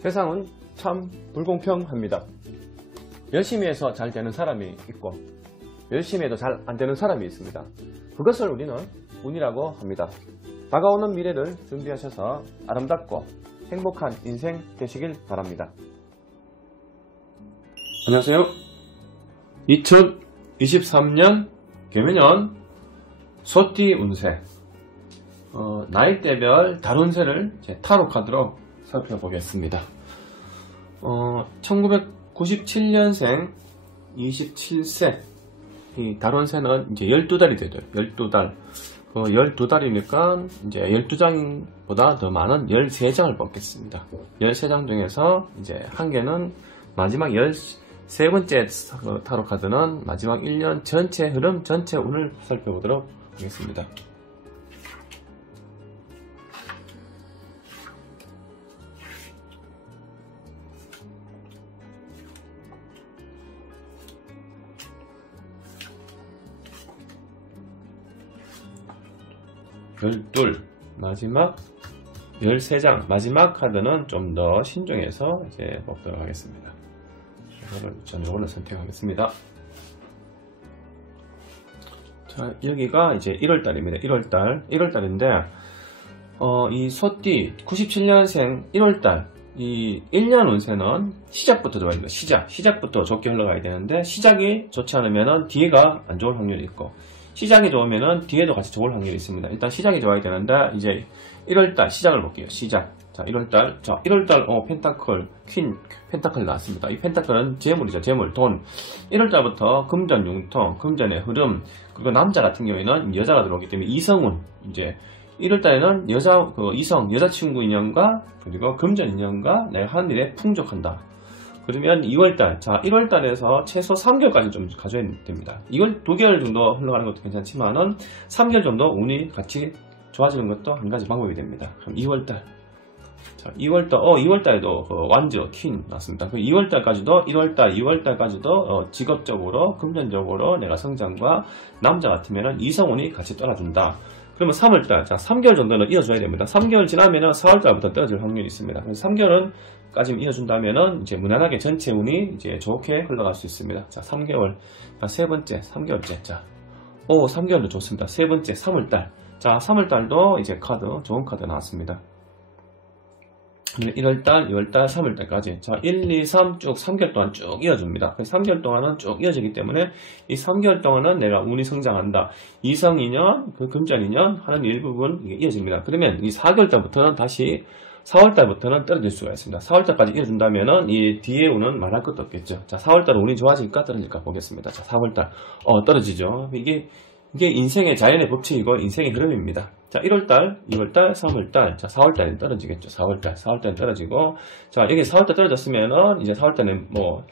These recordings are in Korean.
세상은 참 불공평합니다. 열심히 해서 잘 되는 사람이 있고 열심히 해도 잘 안 되는 사람이 있습니다. 그것을 우리는 운이라고 합니다. 다가오는 미래를 준비하셔서 아름답고 행복한 인생 되시길 바랍니다. 안녕하세요. 2023년 개묘년 소띠 운세, 나이대별 달운세를 제 타로 카드로 살펴보겠습니다. 1997년생 27세 이 달운세는 이제 12달이 되죠. 12달. 12달이니까 이제 12장보다 더 많은 13장을 뽑겠습니다. 13장 중에서 이제 한 개는 마지막 13번째 타로 카드는 마지막 1년 전체 흐름, 전체 운을 살펴보도록 하겠습니다. 마지막 13장 마지막 카드는 좀 더 신중해서 이제 뽑도록 하겠습니다. 이걸로 선택하겠습니다. 자, 여기가 이제 1월달입니다. 1월달인데 이 소띠 97년생 1월달 이 1년 운세는 시작부터 좋아야 됩니다. 시작부터 좋게 흘러가야 되는데 시작이 좋지 않으면 뒤에가 안 좋을 확률이 있고 시작이 좋으면 뒤에도 같이 좋을 확률이 있습니다. 일단 시작이 좋아야 되는데 이제 1월달 시작을 볼게요. 시작. 자, 1월달 펜타클 퀸 펜타클이 나왔습니다. 이 펜타클은 재물이죠. 재물, 돈. 1월달부터 금전 융통, 금전의 흐름. 그리고 남자 같은 경우에는 여자가 들어오기 때문에 이성운. 이제 1월달에는 여자친구 인연과 그리고 금전 인연과 내가 하는 일에 풍족한다. 그러면 2월달, 자 1월달에서 최소 3개월까지 좀 가져야 됩니다. 이걸 2개월 정도 흘러가는 것도 괜찮지만은 3개월 정도 운이 같이 좋아지는 것도 한 가지 방법이 됩니다. 그럼 2월달, 자 2월달에도 완저 퀸 나왔습니다. 그 2월달까지도 2월달까지도 직업적으로 금전적으로 내가 성장과 남자 같으면은 이성운이 같이 떨어진다. 그러면 3월달, 자 3개월 정도는 이어줘야 됩니다. 3개월 지나면은 4월달부터 떨어질 확률이 있습니다. 그래서 3개월은 까지 이어준다면은 이제 무난하게 전체 운이 이제 좋게 흘러갈 수 있습니다. 자 3개월, 자, 세 번째 3개월째, 자 3개월도 좋습니다. 세 번째 3월달, 자 3월달도 이제 좋은 카드 나왔습니다. 1월달, 2월달, 3월달까지 자 1, 2, 3 쭉 3개월 동안 쭉 이어줍니다. 3개월 동안은 쭉 이어지기 때문에 이 3개월 동안은 내가 운이 성장한다. 이성인연, 금전인연 하는 일부분 이게 이어집니다. 그러면 이 4개월달부터는 다시 4월달부터는 떨어질 수가 있습니다. 4월달까지 이어준다면은 이 뒤에 운은 말할 것도 없겠죠. 자 4월달 운이 좋아질까 떨어질까 보겠습니다. 자 4월달 떨어지죠. 이게 인생의 자연의 법칙이고 인생의 흐름입니다. 자 1월달, 2월달, 3월달, 자 4월달은 떨어지겠죠. 4월달은 떨어지고 자 여기 4월달 떨어졌으면은 이제 4월달은 뭐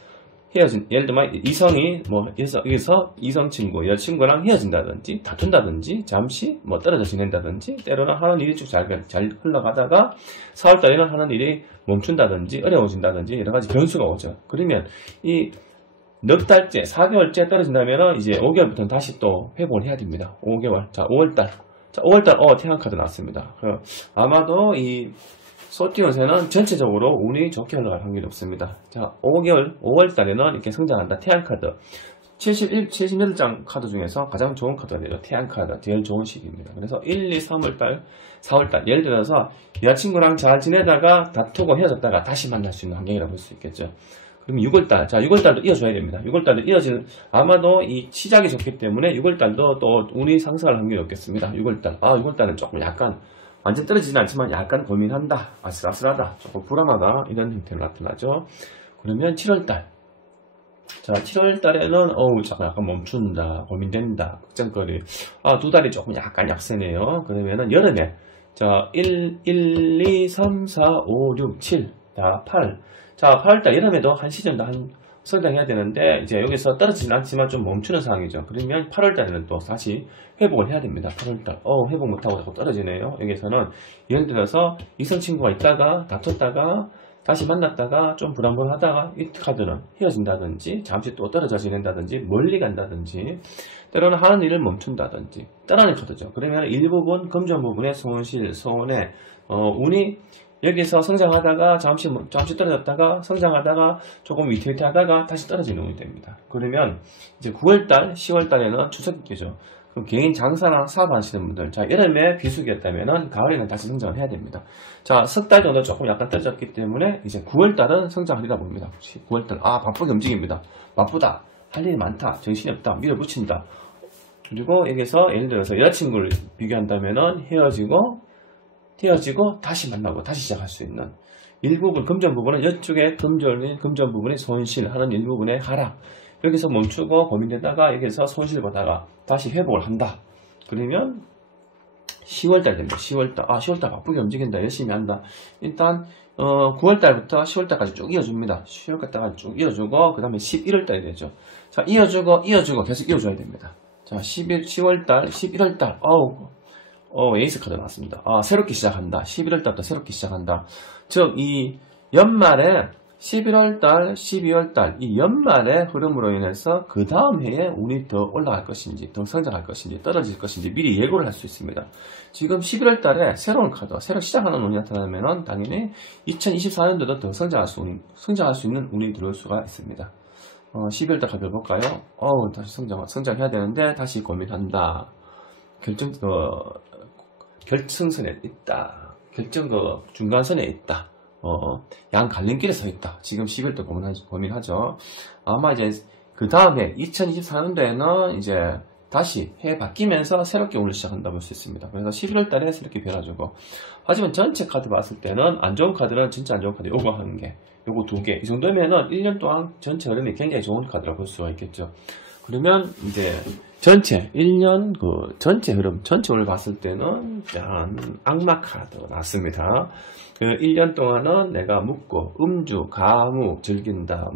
헤어진, 예를 들면 이성이 여기서 이성 친구, 여자친구랑 헤어진다든지 다툰다든지 잠시 떨어져 지낸다든지 때로는 하는 일이 쭉 잘 흘러가다가 4월달에는 하는 일이 멈춘다든지 어려워진다든지 여러 가지 변수가 오죠. 그러면 이 넉 달째, 4개월째 떨어진다면 이제 5개월부터는 다시 또 회복을 해야 됩니다. 5개월. 자, 5월달. 자, 5월달, 태양카드 나왔습니다. 아마도 이 소띠 운세는 전체적으로 운이 좋게 흘러갈 확률이 없습니다. 자, 5월달에는 이렇게 성장한다. 태양카드. 78장 카드 중에서 가장 좋은 카드가 되죠. 태양카드. 제일 좋은 시기입니다. 그래서 1, 2, 3월달, 4월달. 예를 들어서 여자친구랑 잘 지내다가 다투고 헤어졌다가 다시 만날 수 있는 환경이라고 볼 수 있겠죠. 그럼 6월달, 자 6월달도 이어줘야 됩니다. 6월달도 아마도 이 시작이 좋기 때문에 6월달도 또 운이 상승할 확률이 없겠습니다. 6월달은 조금 약간 완전 떨어지진 않지만 약간 고민한다, 아슬아슬하다, 조금 불안하다 이런 형태로 나타나죠. 그러면 7월달, 자 7월달에는 잠깐 약간 멈춘다, 고민된다, 걱정거리, 2달이 조금 약간 약세네요. 그러면은 여름에 자 1, 2, 3, 4, 5, 6, 7, 자 8, 자 8월달 여름에도 한 시즌도 성장해야 되는데 이제 여기서 떨어지진 않지만 좀 멈추는 상황이죠. 그러면 8월달에는 또 다시 회복을 해야 됩니다. 8월달 회복 못하고 자꾸 떨어지네요. 여기서는 예를 들어서 이성 친구가 있다가 다퉜다가 다시 만났다가 좀 불안불안하다가 이 카드는 헤어진다든지 잠시 또 떨어져 지낸다든지 멀리 간다든지 때로는 하는 일을 멈춘다든지 따라하는 카드죠. 그러면 일부분 금전 부분의 손실, 손해, 운이 여기서 성장하다가 잠시 떨어졌다가 성장하다가 조금 위태위태하다가 다시 떨어지는 운이 됩니다. 그러면 이제 9월달, 10월달에는 추석이 되죠. 그럼 개인 장사나 사업 하시는 분들, 자, 여름에 비수기였다면은 가을에는 다시 성장을 해야 됩니다. 자, 석 달 정도 조금 약간 떨어졌기 때문에 이제 9월달은 성장하리라 봅니다. 9월달, 바쁘게 움직입니다. 바쁘다. 할 일이 많다. 정신이 없다. 밀어붙인다. 그리고 여기서 예를 들어서 여자친구를 비교한다면은 헤어지고 다시 만나고 다시 시작할 수 있는 일부분, 금전 부분은 이쪽에 금전 부분의 손실하는 일부분의 하락, 여기서 멈추고 고민되다가 여기서 손실 보다가 다시 회복을 한다. 그러면 10월달 됩니다. 10월달 10월달 바쁘게 움직인다. 열심히 한다. 일단 9월달부터 10월달까지 쭉 이어줍니다. 10월달까지 쭉 이어주고 그 다음에 11월달이 되죠. 자, 이어주고 계속 이어줘야 됩니다. 자, 10월달 11월달 에이스 카드 나왔습니다. 새롭게 시작한다. 11월달부터 새롭게 시작한다. 즉, 이 연말에 11월달, 12월달 이 연말의 흐름으로 인해서 그 다음 해에 운이 더 올라갈 것인지 더 성장할 것인지 떨어질 것인지 미리 예고를 할 수 있습니다. 지금 11월달에 새로운 카드, 새로 시작하는 운이 나타나면 당연히 2024년도도 더 성장할 수 있는 운이 들어올 수가 있습니다. 12월달 카드를 볼까요? 다시 성장해야 되는데 다시 고민한다. 결승선에 있다. 중간선에 있다. 양 갈림길에 서 있다. 지금 11월도 고민하죠. 아마 이제 그 다음에 2024년도에는 이제 다시 해 바뀌면서 새롭게 운을 시작한다 볼 수 있습니다. 그래서 11월 달에 새롭게 변화주고. 하지만 전체 카드 봤을 때는 안 좋은 카드는 진짜 안 좋은 카드 요거 한 개, 요거 두 개. 이 정도면은 1년 동안 전체 흐름이 굉장히 좋은 카드라고 볼 수가 있겠죠. 그러면 이제 전체 1년 전체 흐름, 전체 운을 봤을 때는 짠, 악마 카드 나왔습니다. 1년 동안은 내가 묵고 음주, 가무 즐긴다.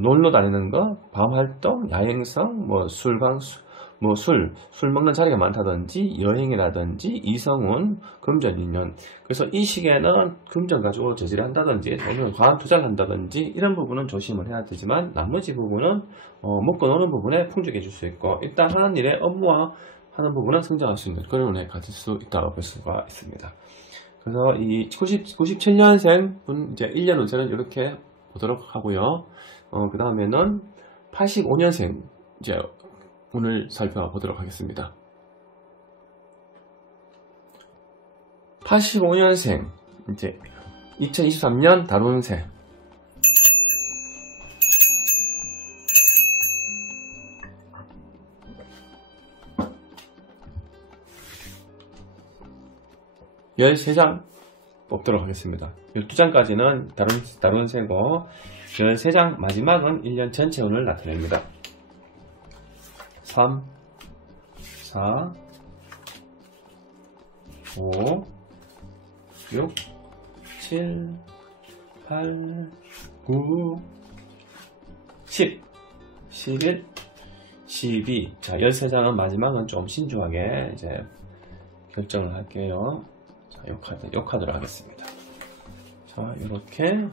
놀러 다니는 거, 밤 활동, 야행성, 술 먹는 자리가 많다든지, 여행이라든지, 이성운, 금전인연. 그래서 이 시기에는 금전 가지고 저질을 한다든지, 또는 과한 투자를 한다든지, 이런 부분은 조심을 해야 되지만, 나머지 부분은, 먹고 노는 부분에 풍족해 줄 수 있고, 일단 하는 일에 업무와 하는 부분은 성장할 수 있는 그런 운에 가질 수 있다고 볼 수가 있습니다. 그래서 이 97년생 분, 이제 1년 운세는 이렇게 보도록 하고요. 그 다음에는 85년생, 이제, 오늘 살펴보도록 하겠습니다. 85년생, 이제 2023년 다룬새. (13장) 뽑도록 하겠습니다. 12장까지는 다룬새고 13장 마지막은 1년 전체 운을 나타냅니다. 3, 4, 5, 6, 7, 8, 9, 10, 11, 12. 자, 13장은 마지막은 좀 신중하게 이제 결정을 할게요. 자, 요 카드로 하겠습니다. 자, 이렇게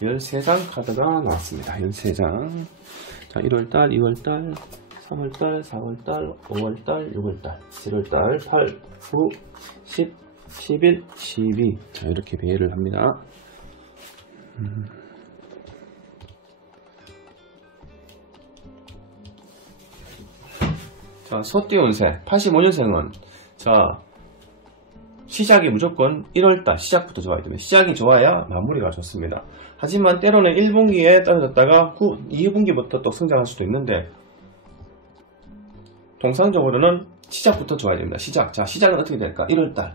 13장 카드가 나왔습니다. 13장. 자, 1월달, 2월달, 3월달, 4월달, 5월달, 6월달, 7월달, 8, 9, 10, 11, 12. 자, 이렇게 배열을 합니다. 자, 소띠 운세. 85년생은, 자, 시작이 무조건 1월달 시작부터 좋아야 됩니다. 시작이 좋아야 마무리가 좋습니다. 하지만 때로는 1분기에 떨어졌다가 2분기부터 또 성장할 수도 있는데 통상적으로는 시작부터 좋아야 됩니다. 자, 시작은 어떻게 될까? 1월달.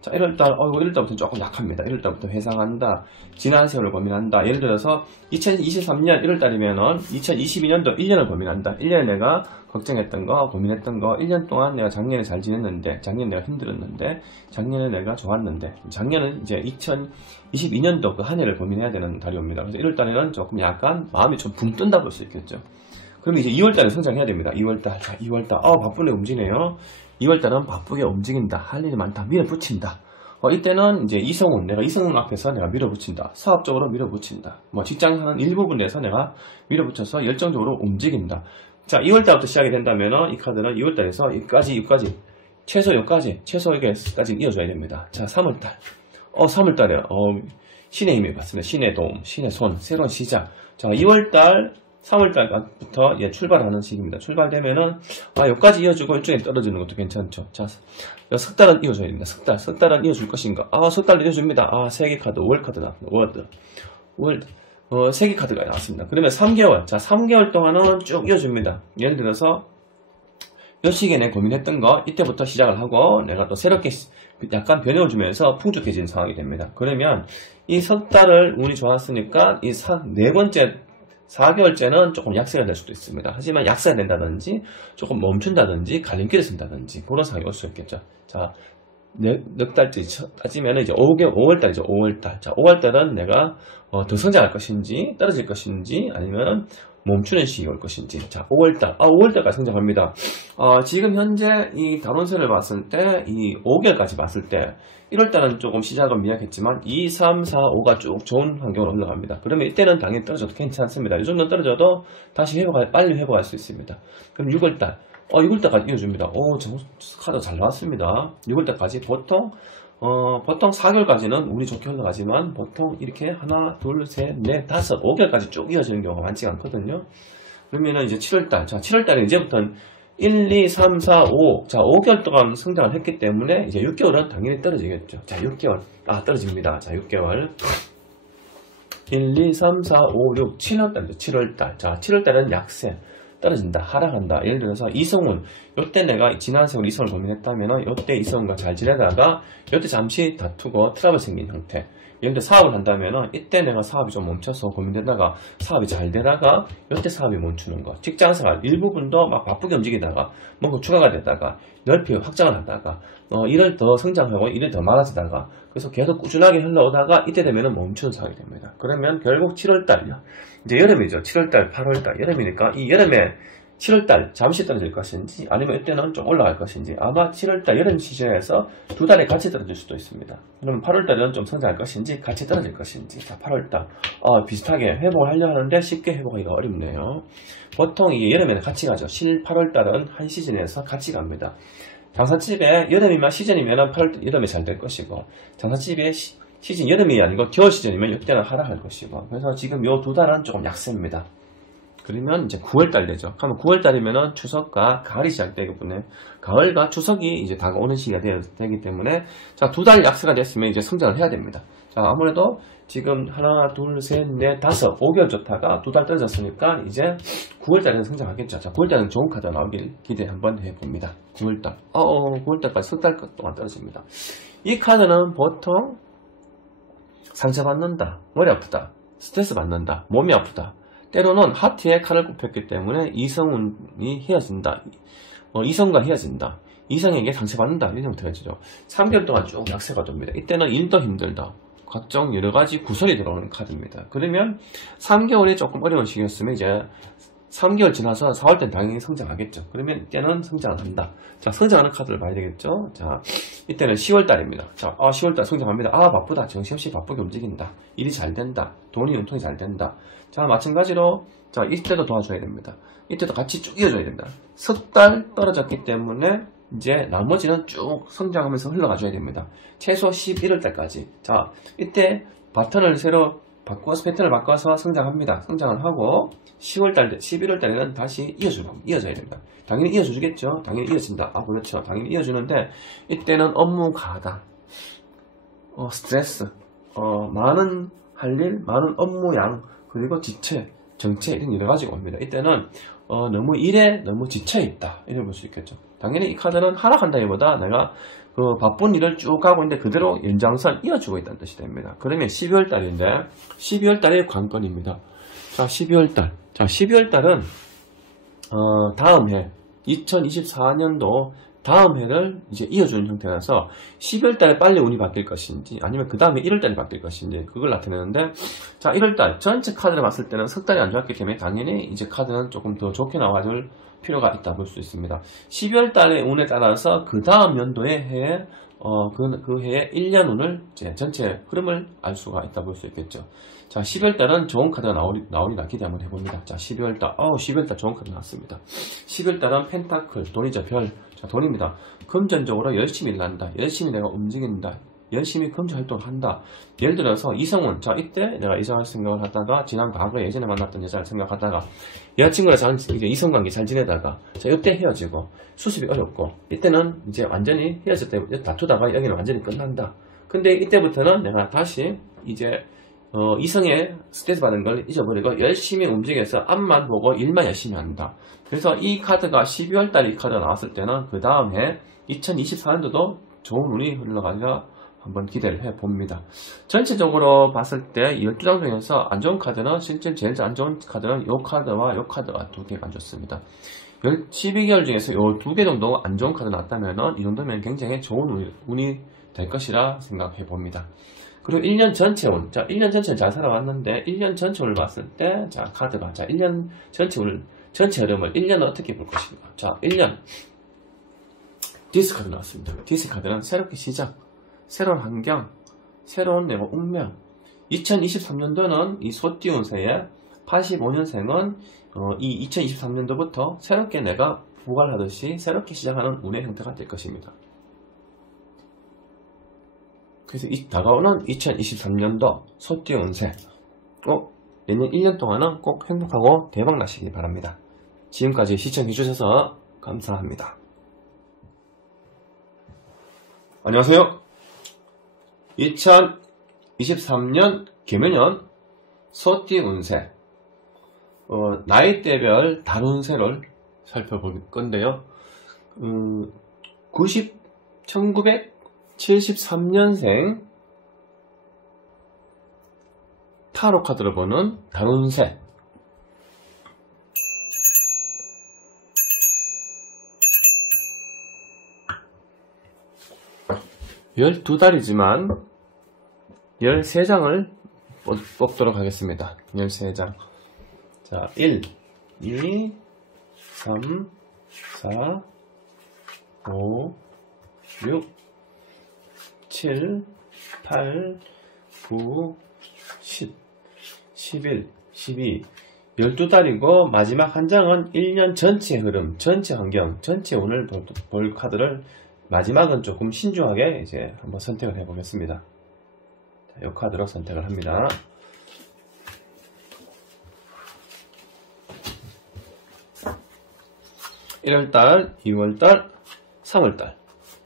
자, 1월달부터 조금 약합니다. 1월달부터 회상한다. 지난 세월을 고민한다. 예를 들어서 2023년 1월달이면은 2022년도 1년을 고민한다. 1년에 내가 걱정했던 거, 고민했던 거, 1년 동안 내가 작년에 잘 지냈는데, 작년에 내가 힘들었는데, 작년에 내가 좋았는데, 작년은 이제 2022년도 그 한 해를 고민해야 되는 달이 옵니다. 그래서 1월달에는 조금 약간 마음이 좀 붕 뜬다 볼 수 있겠죠. 그럼 이제 2월달에 성장해야 됩니다. 2월달. 자, 2월달. 바쁘네 움직이네요. 2월달은 바쁘게 움직인다. 할 일이 많다. 밀어붙인다. 이때는 이제 내가 이성운 앞에서 내가 밀어붙인다. 사업적으로 밀어붙인다. 직장 하는 일부분에서 내가 밀어붙여서 열정적으로 움직인다. 자, 2월달부터 시작이 된다면 이 카드는 2월달에서 여기까지 최소 여기까지, 최소 여기까지 이어줘야 됩니다. 자, 3월달. 3월달에, 신의 힘이 받습니다. 신의 도움, 신의 손, 새로운 시작. 자, 2월달, 3월달부터 출발하는 시기입니다. 출발되면은, 여기까지 이어주고 일종에 떨어지는 것도 괜찮죠. 자, 석 달은 이어줘야 됩니다. 석 달은 이어줄 것인가? 석 달은 이어줍니다. 세개 카드, 5월 카드 나왔습니다. 월드. 세 개 카드가 나왔습니다. 그러면 3개월. 자, 3개월 동안은 쭉 이어줍니다. 예를 들어서, 몇 시기에 내가 고민했던 거, 이때부터 시작을 하고, 내가 또 새롭게 약간 변형을 주면서 풍족해지는 상황이 됩니다. 그러면, 이 석 달을 운이 좋았으니까, 네 번째, 4개월째는 조금 약세가 될 수도 있습니다. 하지만 약세가 된다든지, 조금 멈춘다든지, 갈림길을 쓴다든지, 그런 상황이 올 수 있겠죠. 자, 넉 달째 따지면 이제 5월달이죠. 5월달. 자, 5월달은 내가 더 성장할 것인지, 떨어질 것인지, 아니면 멈추는 시기가 올 것인지. 자, 5월달. 5월달까지 성장합니다. 지금 현재 이 단원선을 봤을 때, 이 5개월까지 봤을 때, 1월달은 조금 시작은 미약했지만, 2, 3, 4, 5가 쭉 좋은 환경으로 올라갑니다. 그러면 이때는 당연히 떨어져도 괜찮습니다. 이 정도 떨어져도 다시 빨리 회복할 수 있습니다. 그럼 6월달. 6월달까지 이어줍니다. 카드 잘 나왔습니다. 6월달까지 보통 4개월까지는 운이 좋게 흘러가지만 보통 이렇게 하나, 둘, 셋, 넷, 다섯, 5개월까지 쭉 이어지는 경우가 많지 않거든요. 그러면은 이제 7월달. 자, 7월달에 이제부터는 1, 2, 3, 4, 5. 자, 5개월 동안 성장을 했기 때문에 이제 6개월은 당연히 떨어지겠죠. 자, 6개월. 떨어집니다. 자, 6개월. 1, 2, 3, 4, 5, 6, 7월달이죠. 7월달. 자, 7월달은 약세. 떨어진다, 하락한다. 예를 들어서 이성운, 요때 내가 지난 세월 이성을 고민했다면 요때 이성운과 잘 지내다가 요때 잠시 다투고 트러블 생긴 형태. 예를 들어 사업을 한다면 이때 내가 사업이 좀 멈춰서 고민되다가 사업이 잘 되다가 요때 사업이 멈추는 거. 직장생활 일부분도 막 바쁘게 움직이다가 뭔가 추가가 되다가 넓히 확장을 하다가 일을 더 성장하고 일을 더 많아지다가 그래서 계속 꾸준하게 흘러오다가 이때 되면 멈추는 상황이 됩니다. 그러면 결국 7월달이요. 이제 여름이죠. 7월달, 8월달, 여름이니까 이 여름에 7월달 잠시 떨어질 것인지 아니면 이때는 좀 올라갈 것인지 아마 7월달 여름 시즌에서 두 달이 같이 떨어질 수도 있습니다. 그러면 8월달은 좀 성장할 것인지 같이 떨어질 것인지. 자, 8월달 비슷하게 회복을 하려고 하는데 쉽게 회복하기가 어렵네요. 보통 이게 여름에는 같이 가죠. 8월달은 한 시즌에서 같이 갑니다. 장사집에 여름이면 시즌이면 8월 여름에 잘 될 것이고 장사집에 시즌 여름이 아니고 겨울 시즌이면 이때는 하락할 것이고 그래서 지금 요 두 달은 조금 약세입니다. 그러면 이제 9월달 되죠. 그러면 9월달이면은 추석과 가을이 시작되기 때문에 가을과 추석이 이제 다가오는 시기가 되기 때문에 자, 두 달 약세가 됐으면 이제 성장을 해야 됩니다. 자, 아무래도 지금 하나, 둘, 셋, 넷, 다섯, 5개월 좋다가 두 달 떨어졌으니까 이제 9월달에는 성장하겠죠. 자, 9월달은 좋은 카드 나오길 기대 한번 해봅니다. 9월달. 9월달까지 석 달 동안 떨어집니다. 이 카드는 보통 상처받는다, 머리 아프다, 스트레스 받는다, 몸이 아프다. 때로는 하트에 칼을 꼽혔기 때문에 이성운이 헤어진다. 이성과 헤어진다. 이성에게 상처받는다. 이런 형태가 되죠. 3개월 동안 쭉 약세가 됩니다. 이때는 일도 힘들다. 각종 여러가지 구설이 들어오는 카드입니다. 그러면 3개월이 조금 어려운 시기였으면 이제 3개월 지나서 4월 때는 당연히 성장하겠죠. 그러면 이때는 성장을 한다. 자, 성장하는 카드를 봐야 되겠죠. 자, 이때는 10월달입니다. 자, 10월달 성장합니다. 바쁘다. 정신없이 바쁘게 움직인다. 일이 잘 된다. 돈이 융통이 잘 된다. 자, 마찬가지로 자, 이때도 도와줘야 됩니다. 이때도 같이 쭉 이어줘야 됩니다. 석 달 떨어졌기 때문에 이제 나머지는 쭉 성장하면서 흘러가줘야 됩니다. 최소 11월달까지. 자, 이때 바턴을 새로 패턴을 바꿔서 성장합니다. 성장을 하고 10월달, 11월달에는 다시 이어져야 됩니다. 당연히 이어주겠죠. 당연히 이어진다. 그렇죠. 당연히 이어주는데 이때는 업무 가다, 스트레스, 많은 할 일, 많은 업무 양, 그리고 지체, 정체 이런 여러 가지가 옵니다. 이때는 너무 일에 너무 지쳐있다 이래 볼 수 있겠죠. 당연히 이 카드는 하락한다기보다 내가 그 바쁜 일을 쭉 가고 있는데 그대로 연장선 이어주고 있다는 뜻이 됩니다. 그러면 12월 달인데 12월 달의 관건입니다. 자, 12월 달. 자, 12월 달은 다음 해 2024년도 다음 해를 이제 이어주는 형태라서 12월 달에 빨리 운이 바뀔 것인지 아니면 그 다음에 1월 달에 바뀔 것인지 그걸 나타내는데 자, 1월 달 전체 카드를 봤을 때는 석 달이 안 좋았기 때문에 당연히 이제 카드는 조금 더 좋게 나와줄 필요가 있다 볼 수 있습니다. 12월 달의 운에 따라서 그 다음 연도의 해에 그 해의 1년 운을 전체 흐름을 알 수가 있다 볼 수 있겠죠. 자, 12월달은 좋은 카드가 나오리라 기대 한번 해봅니다. 자, 12월달 좋은 카드 나왔습니다. 12월달은 펜타클, 돈이죠, 별. 자, 돈입니다. 금전적으로 열심히 일한다. 열심히 내가 움직인다. 열심히 금전 활동을 한다. 예를 들어서 이성운. 자, 이때 내가 이성할 생각을 하다가 지난 과거 예전에 만났던 여자를 생각하다가 여자친구랑 이제 이성관계 잘 지내다가 자, 이때 헤어지고 수습이 어렵고 이때는 이제 완전히 헤어질 때 다투다가 여기는 완전히 끝난다. 근데 이때부터는 내가 다시 이제 이성의 스트레스 받은 걸 잊어버리고 열심히 움직여서 앞만 보고 일만 열심히 한다. 그래서 이 카드가 12월달 이 카드가 나왔을 때는 그 다음 해 2024년도도 좋은 운이 흘러가기가 한번 기대를 해봅니다. 전체적으로 봤을 때 12장 중에서 안 좋은 카드는 실제 제일 안 좋은 카드는 이 카드와 이 카드가 두 개가 안 좋습니다. 12개월 중에서 이 두 개 정도 안 좋은 카드 나왔다면 이 정도면 굉장히 좋은 운이 될 것이라 생각해 봅니다. 그리고 1년 전체 운. 자, 1년 전체는 잘 살아왔는데 1년 전체 운을 봤을 때 자, 카드가 1년 전체 운을 전체 흐름을 1년은 어떻게 볼 것인가. 자, 1년 디스 카드 나왔습니다. 디스 카드는 새롭게 시작, 새로운 환경, 새로운 내가 운명. 2023년도는 이 소띠 운세에 85년생은 이 2023년도부터 새롭게 내가 부활하듯이 새롭게 시작하는 운의 형태가 될 것입니다. 그래서 다가오는 2023년도 소띠 운세 내년 1년 동안은 꼭 행복하고 대박 나시길 바랍니다. 지금까지 시청해주셔서 감사합니다. 안녕하세요. 2023년 개묘년 소띠 운세 나이대별 달운세를 살펴볼 건데요. 1973년생 타로 카드로 보는 달운세. 열두 달이지만 13장을 뽑도록 하겠습니다. 13장. 자, 1, 2, 3, 4, 5, 6, 7, 8, 9, 10, 11, 12, 12달이고 마지막 한 장은 1년 전체 흐름, 전체 환경, 전체 운을 볼 카드를 마지막은 조금 신중하게 이제 한번 선택을 해보겠습니다. 이 카드로 선택을 합니다. (1월달) (2월달) (3월달)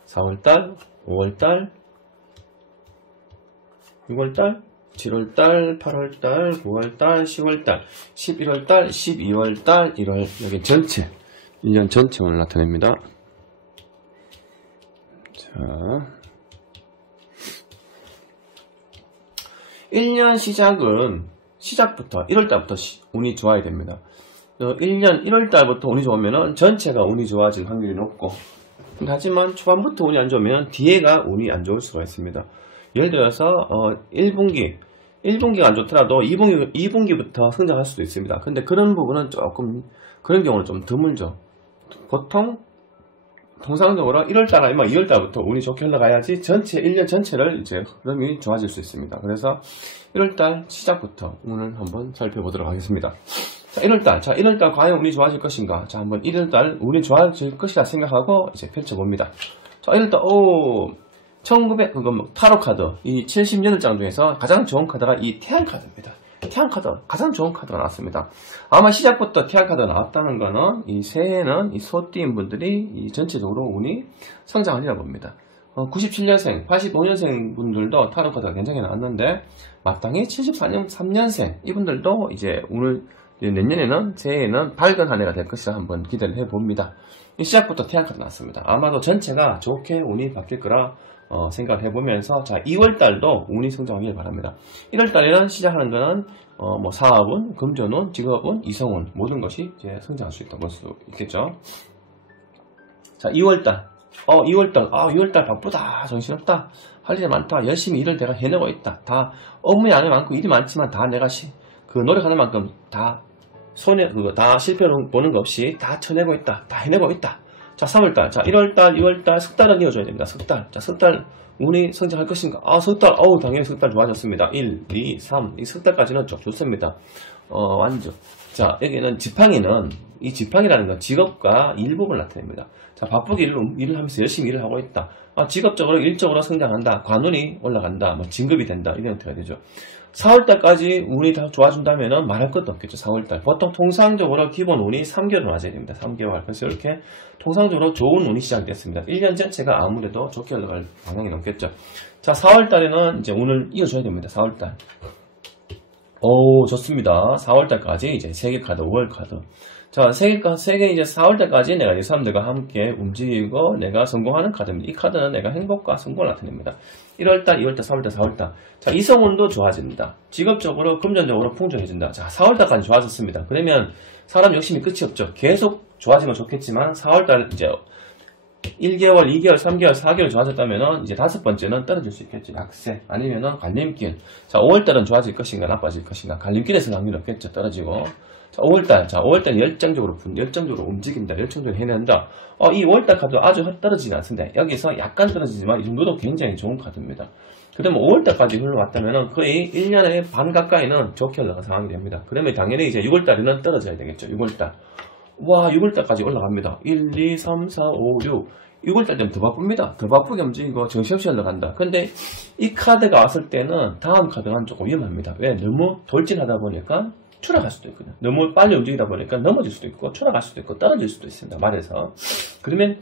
(4월달) (5월달) (6월달) (7월달) (8월달) (9월달) (10월달) (11월달) (12월달) (1월) 여기 전체 1년 전체 오늘 나타냅니다. 자, 1년 시작부터 1월달부터 운이 좋아야 됩니다. 1년 1월달부터 운이 좋으면 전체가 운이 좋아질 확률이 높고, 하지만 초반부터 운이 안 좋으면 뒤에가 운이 안 좋을 수가 있습니다. 예를 들어서 1분기가 안 좋더라도 2분기부터 성장할 수도 있습니다. 근데 그런 부분은 조금 그런 경우는 좀 드물죠. 보통 통상적으로 1월달 아니면 2월달부터 운이 좋게 흘러가야지 전체 1년 전체를 이제 흐름이 좋아질 수 있습니다. 그래서 1월달 시작부터 운을 한번 살펴보도록 하겠습니다. 자, 1월달 과연 운이 좋아질 것인가? 자, 한번 1월달 운이 좋아질 것이라 생각하고 이제 펼쳐봅니다. 자, 1월달 타로 카드 이 78장 중에서 가장 좋은 카드가 이 태양 카드입니다. 태양 카드 가장 좋은 카드가 나왔습니다. 아마 시작부터 태양 카드가 나왔다는 거는 이 새해에는 이 소띠인 분들이 이 전체적으로 운이 성장하리라 봅니다. 97년생, 85년생 분들도 타로 카드가 굉장히 나왔는데 마땅히 73년생 이분들도 이제 오늘 내년에는 새해에는 밝은 한 해가 될 것이라 한번 기대를 해봅니다. 시작부터 태양 카드 나왔습니다. 아마도 전체가 좋게 운이 바뀔 거라 생각을 해보면서 자 2월달도 운이 성장하길 바랍니다. 1월달에는 시작하는 거는 뭐 사업운, 금전운, 직업운, 이성운 모든 것이 이제 성장할 수 있다 볼 수 있겠죠. 자 2월달 2월달 바쁘다, 정신없다, 할 일이 많다, 열심히 일을 내가 해내고 있다, 다 업무 양이 많고 일이 많지만 다 내가 노력하는 만큼 다 다 실패 보는 거 없이 다 쳐내고 있다, 다 해내고 있다, 자, 3월달. 자, 1월달, 2월달, 석 달은 이어줘야 됩니다. 석 달. 자, 석 달, 운이 성장할 것인가? 아, 석 달. 어우, 당연히 석 달 좋아졌습니다. 1, 2, 3. 이 석 달까지는 쭉 좋습니다. 완전. 자, 여기는 지팡이는, 이 지팡이라는 건 직업과 일부분을 나타냅니다. 자, 바쁘게 일을 하면서 열심히 일을 하고 있다. 직업적으로, 일적으로 성장한다. 관운이 올라간다. 뭐, 진급이 된다. 이런 형태가 되죠. 4월달까지 운이 다 좋아진다면 말할 것도 없겠죠. 4월달. 보통 통상적으로 기본 운이 3개월 맞아야 됩니다. 3개월. 그래서 이렇게 통상적으로 좋은 운이 시작됐습니다. 1년 전체가 아무래도 좋게 흘러갈 방향이 넘겠죠. 자, 4월달에는 이제 운을 이어줘야 됩니다. 4월달. 오, 좋습니다. 4월달까지 이제 3개 카드, 5월 카드. 자, 3개 이제 4월달까지 내가 이 사람들과 함께 움직이고 내가 성공하는 카드입니다. 이 카드는 내가 행복과 성공을 나타냅니다. 1월달, 2월달, 3월달, 4월달. 자, 이성운도 좋아집니다. 직업적으로, 금전적으로 풍족해진다. 자, 4월달까지 좋아졌습니다. 그러면 사람 욕심이 끝이 없죠. 계속 좋아지면 좋겠지만 4월달 이제 1개월, 2개월, 3개월, 4개월 좋아졌다면은 이제 5번째는 떨어질 수 있겠죠. 약세 아니면은 갈림길. 자, 5월달은 좋아질 것인가 나빠질 것인가. 갈림길에서 확률이 없겠죠. 떨어지고. 자, 5월달 열정적으로 움직인다. 열정적으로 해낸다. 이 5월달 카드 아주 떨어지지 않습니다. 여기서 약간 떨어지지만 이 정도도 굉장히 좋은 카드입니다. 그러면 5월달까지 흘러왔다면 거의 1년의 반 가까이는 좋게 흘러간 상황이 됩니다. 그러면 당연히 이제 6월달에는 떨어져야 되겠죠. 6월달. 와, 6월달까지 올라갑니다. 1, 2, 3, 4, 5, 6. 6월달 되면 더 바쁩니다. 더 바쁘게 움직이고 정신없이 흘러간다. 근데 이 카드가 왔을 때는 다음 카드는 조금 위험합니다. 왜? 너무 돌진하다 보니까 추락할 수도 있거든요. 너무 빨리 움직이다 보니까 넘어질 수도 있고 추락할 수도 있고 떨어질 수도 있습니다. 말해서. 그러면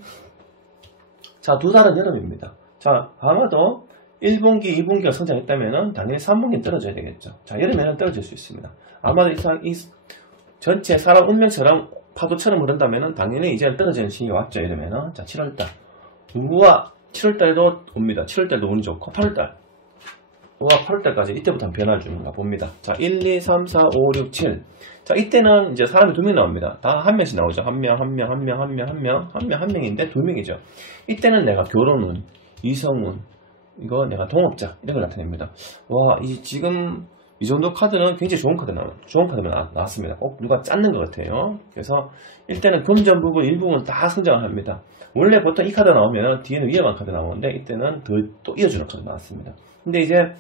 자, 2달은 여름입니다. 자, 아마도 1분기, 2분기가 성장했다면 당연히 3분기는 떨어져야 되겠죠. 자, 여름에는 떨어질 수 있습니다. 아마도 이 전체 사람 운명처럼 파도처럼 흐른다면 당연히 이제는 떨어지는 시기가 왔죠. 이러면은. 자, 7월달. 우와, 7월달도 옵니다. 7월달도 운이 좋고, 8월달. 우와, 8월달까지 이때부터 변화를 주는가 봅니다. 자, 1, 2, 3, 4, 5, 6, 7. 자, 이때는 이제 사람이 2명 나옵니다. 다 한 명씩 나오죠. 한 명인데 2명이죠. 이때는 내가 결혼운, 이성운, 이거 내가 동업자, 이런 걸 나타냅니다. 와, 지금 이 정도 카드는 굉장히 좋은 카드가 나왔습니다. 꼭 누가 짰는 것 같아요. 그래서 일단은 금전 부분, 일부분 다 성장을 합니다. 원래 보통 이 카드 나오면 뒤에는 위험한 카드 나오는데 이때는 또 이어주는 카드 나왔습니다. 근데 이제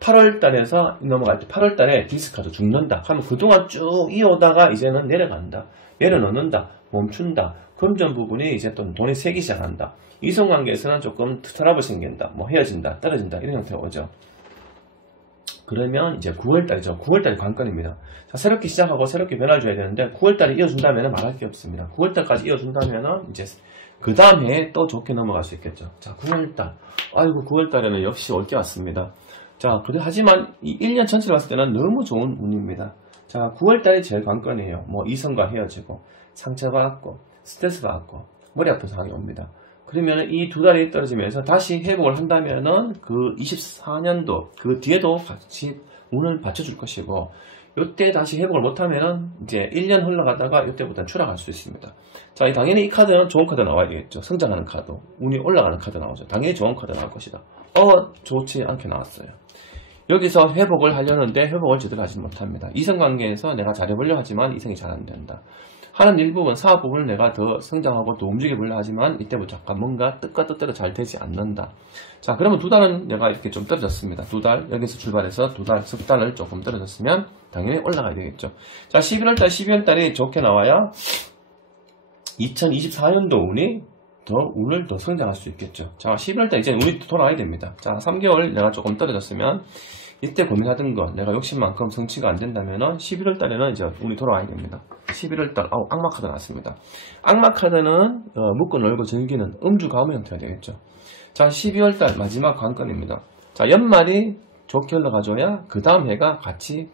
8월달에서 넘어갈 때 8월달에 디스카드 죽는다 하면 그동안 쭉 이어오다가 이제는 내려간다. 내려놓는다. 멈춘다. 금전 부분이 이제 또 돈이 새기 시작한다. 이성관계에서는 조금 트러블 생긴다. 뭐 헤어진다. 떨어진다. 이런 형태가 오죠. 그러면 이제 9월달이죠. 9월달이 관건입니다. 자, 새롭게 시작하고 새롭게 변화를 줘야 되는데 9월달에 이어준다면 말할 게 없습니다. 9월달까지 이어준다면 이제 그 다음 해에 또 좋게 넘어갈 수 있겠죠. 자, 9월달. 아이고, 9월달에는 역시 올 게 왔습니다. 자, 하지만 이 1년 전체를 봤을 때는 너무 좋은 운입니다. 자, 9월달이 제일 관건이에요. 뭐 이성과 헤어지고 상처받고 스트레스 받고 머리 아픈 상황이 옵니다. 그러면 이 2달이 떨어지면서 다시 회복을 한다면은 그 24년도 그 뒤에도 같이 운을 받쳐줄 것이고, 요때 다시 회복을 못하면은 이제 1년 흘러가다가 요때부터 추락할 수 있습니다. 자, 당연히 이 카드는 좋은 카드 나와야 되겠죠. 성장하는 카드, 운이 올라가는 카드 나오죠. 당연히 좋은 카드 나올 것이다. 좋지 않게 나왔어요. 여기서 회복을 하려는데 회복을 제대로 하지 못합니다. 이성관계에서 내가 잘해보려 하지만 이성이 잘 안 된다. 하는 일부분, 사업 부분을 내가 더 성장하고 더 움직여보려 하지만 이때부터 잠깐 뭔가 뜻과 뜻대로 잘 되지 않는다. 자, 그러면 2달은 내가 이렇게 좀 떨어졌습니다. 2달, 여기서 출발해서 2달, 석 달을 조금 떨어졌으면 당연히 올라가야 되겠죠. 자, 11월달, 12월달이 좋게 나와야 2024년도 운이 운을 더 성장할 수 있겠죠. 자, 11월달 이제 운이 돌아와야 됩니다. 자, 3개월 내가 조금 떨어졌으면 이때 고민하던 거 내가 욕심만큼 성취가 안 된다면은 11월 달에는 이제 운이 돌아와야 됩니다. 11월 달, 악마 카드 나왔습니다. 악마 카드는 묶고 놀고 즐기는 음주 가무 형태가 되겠죠. 자, 12월 달 마지막 관건입니다. 자, 연말이 좋게 흘러가줘야 그 다음 해가 같이